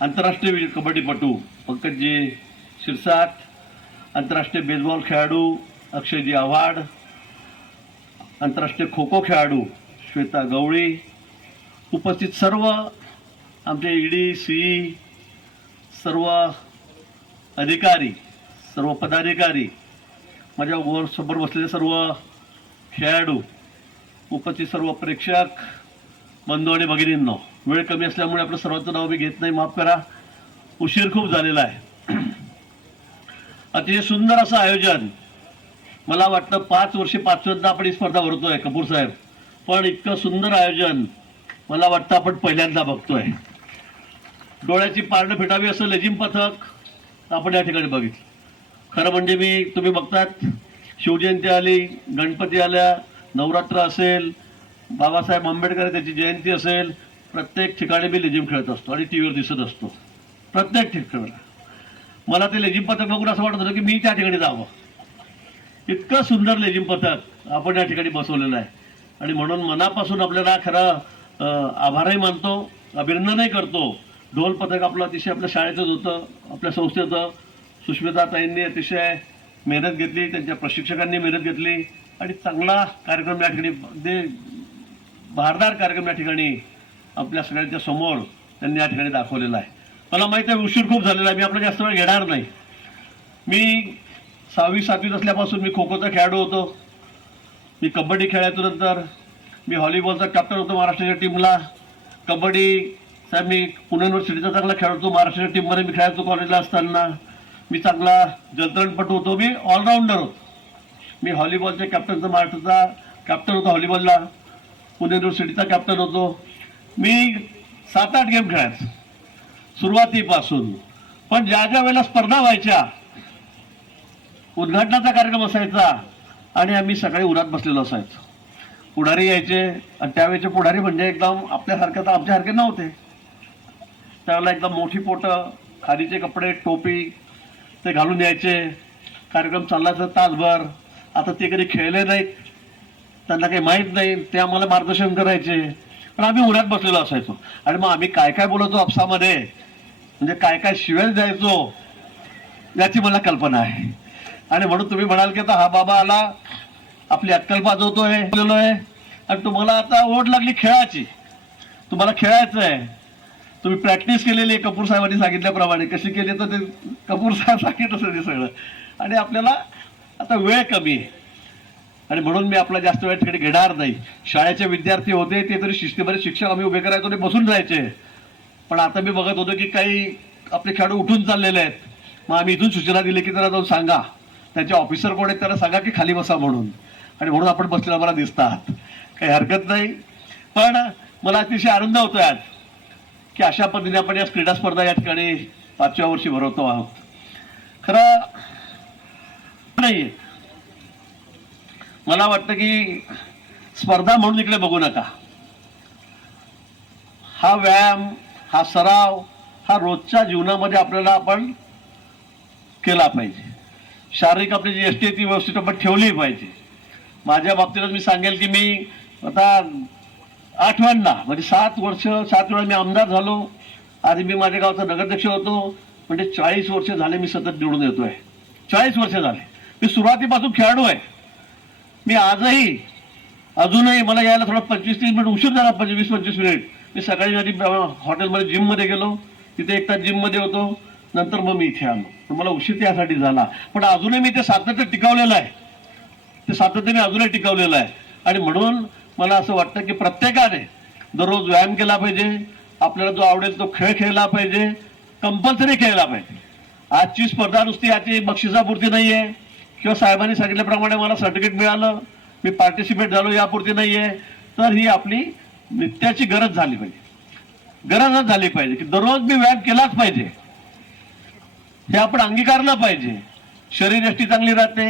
आंतरराष्ट्रीय कबड्डीपटू पंकजी शिरसाट, आंतरराष्ट्रीय बेसबॉल खेळाडू अक्षयजी आव्हाड, आंतरराष्ट्रीय खो खो खेळाडू श्वेता गवळी, उपस्थित सर्व आमचे ईडी सीई, सर्व अधिकारी, सर्व पदाधिकारी, माझ्या समोर बसलेले सर्व खेळाडू, उपस्थित सर्व प्रेक्षक बंधू आणि भगिनींनो, वेळ कमी असल्यामुळे आपलं सर्वांचं नाव मी घेत नाही, माफ करा, उशीर खूप झालेला आहे. अतिशय सुंदर असं आयोजन. मला वाटतं 5 वर्षे 5व्यांदा आपण ही स्पर्धा भरतोय कपूर साहेब, पण इतकं सुंदर आयोजन मला वाटतं आपण पहिल्यांदा बघतोय. डोळ्याची पारणं फिटावी असं लेझिम पथक आपण या ठिकाणी बघितलं. खरं म्हणजे तुम्ही बघतात, शिवजयंती आली, गणपती आल्या, नवरात्र असेल, बाबासाहेब आंबेडकर त्याची जयंती असेल, प्रत्येक ठिकाणी मी लेझिम खेळत असतो आणि टी व्हीवर दिसत असतो प्रत्येक ठिकाणी. मला ते लेझिम पथक बघून असं वाटत होतं की मी त्या ठिकाणी जावं. इतकं सुंदर लेझिम पथक आपण या ठिकाणी बसवलेलं आहे आणि म्हणून मनापासून आपल्याला खरं आभारही मानतो, अभिनंदनही करतो. ढोल पथक आपलं अतिशय आपल्या शाळेचंच होतं, आपल्या संस्थेचं. सुष्मिताताईंनी अतिशय मेहनत घेतली, त्यांच्या प्रशिक्षकांनी मेहनत घेतली आणि चांगला कार्यक्रम या ठिकाणी, अगदी बहारदार कार्यक्रम या ठिकाणी आपल्या सगळ्यांच्या समोर त्यांनी या ठिकाणी दाखवलेला आहे. मला माहिती आहे उशीर खूप झालेला आहे, मी आपला जास्त वेळ घेणार नाही. मी 6वी 7वीत असल्यापासून मी खो खोचा खेळाडू होतो, मी कबड्डी खेळायचो, नंतर मी व्हॉलीबॉलचा कॅप्टन होतो महाराष्ट्राच्या टीमला. कबड्डी साहेब मी पुणे युनिव्हर्सिटीचा चांगला खेळतो, महाराष्ट्राच्या टीममध्ये मी खेळायचो कॉलेजला असताना. मी चांगला जलतरणपटू होतो, मी ऑलराऊंडर होतो. मी व्हॉलीबॉलच्या कॅप्टनचा, महाराष्ट्राचा कॅप्टन होतो व्हॉलीबॉलला, पुणे युनिव्हर्सिटीचा कॅप्टन होतो. मी 7-8 गेम खेळायचो सुरुवातीपासून. पण ज्या ज्या वेळेला स्पर्धा व्हायच्या, उद्घाटनाचा कार्यक्रम असायचा आणि आम्ही सकाळी उन्हात बसलेलो असायचो. पुढारी यायचे आणि त्यावेळेचे पुढारी म्हणजे एकदम आपल्यासारखे तर आमच्यासारखे नव्हते. त्यावेळेला एकदम मोठी पोटं, खादीचे कपडे, टोपी ते घालून यायचे. कार्यक्रम चाललायचा तासभर. आता ते कधी खेळले नाहीत, त्यांना काही माहीत नाही, ते आम्हाला मार्गदर्शन करायचे. पण आम्ही उन्हात बसलेलो असायचो आणि मग आम्ही काय काय बोलतो आपसामध्ये, म्हणजे काय काय शिव्या द्यायचो याची मला कल्पना आहे. आणि म्हणून तुम्ही म्हणाल की आता हा बाबा आला, आपली अक्कल पाजवतोय आणि तुम्हाला आता ओढ लागली खेळाची, तुम्हाला खेळायचं आहे. तुम्ही प्रॅक्टिस केलेली आहे कपूर साहेबांनी सांगितल्याप्रमाणे, कशी केली तर ते कपूर साहेब सांगितलं असेल सगळं. आणि आपल्याला आता वेळ कमी आहे आणि म्हणून मी आपला जास्त वेळ तिकडे घेणार नाही. शाळेचे विद्यार्थी होते ते तरी शिस्तीमध्ये शिक्षक आम्ही उभे करायचो आणि बसून जायचे. पण आता मी बघत होतो की काही आपले खेळाडू उठून चाललेले आहेत. मग आम्ही इथून सूचना दिली की त्याला जाऊन सांगा, त्याचे ऑफिसर कोण आहेत त्यांना सांगा की खाली बसा म्हणून. आणि म्हणून आपण बसलेला मला दिसतात, काही हरकत नाही. पण मला अतिशय आनंद होतोय आज की अशा पद्धतीने आपण या क्रीडा स्पर्धा या ठिकाणी 5व्या वर्षी भरवतो आहोत. खरं नाही, मला वाटतं की स्पर्धा म्हणून इकडे बघू नका. हा व्यायाम, हा सराव, हा रोजच्या जीवनामध्ये आपल्याला आपण केला पाहिजे. शारीरिक आपली जी एसटी ती व्यवस्थित आपण ठेवली पाहिजे. माझ्या बाबतीतच मी सांगेल की मी आता 8व्यांदा म्हणजे 7 वेळा मी आमदार झालो. आधी मी माझ्या गावचा नगराध्यक्ष होतो, म्हणजे 40 वर्ष झाले मी सतत निवडून येतोय. 40 वर्ष झाले. मी सुरुवातीपासून खेळाडू आहे. मी आजही, अजूनही मला यायला थोडा 25-30 मिनिट उशीर झाला, 20-25 मिनिट. मी सकाळी आधी हॉटेलमध्ये जिममध्ये गेलो, तिथे 1 तास जिममध्ये होतो, नंतर मग मी इथे आलो. पण मला उशीर त्यासाठी झाला, पण अजूनही मी ते सातत्य टिकवलेलं आहे. ते सातत्य मी अजूनही टिकवलेलं आहे. आणि म्हणून मला असं वाटतं की प्रत्येकाने दररोज व्यायाम केला पाहिजे, आपल्याला जो आवडेल तो खेळ खेळला पाहिजे, कंपल्सरी खेळला पाहिजे. आजची स्पर्धा नुसती याची बक्षिसापुरती नाही आहे किंवा साहेबांनी सांगितल्याप्रमाणे मला सर्टिफिकेट मिळालं, मी पार्टिसिपेट झालो यापुरती नाही आहे. तर ही आपली नित्याची गरजच झाली पाहिजे की दररोज मी व्यायाम केलाच पाहिजे. हे आपण अंगीकारलं पाहिजे. शरीरयष्टी चांगली राहते.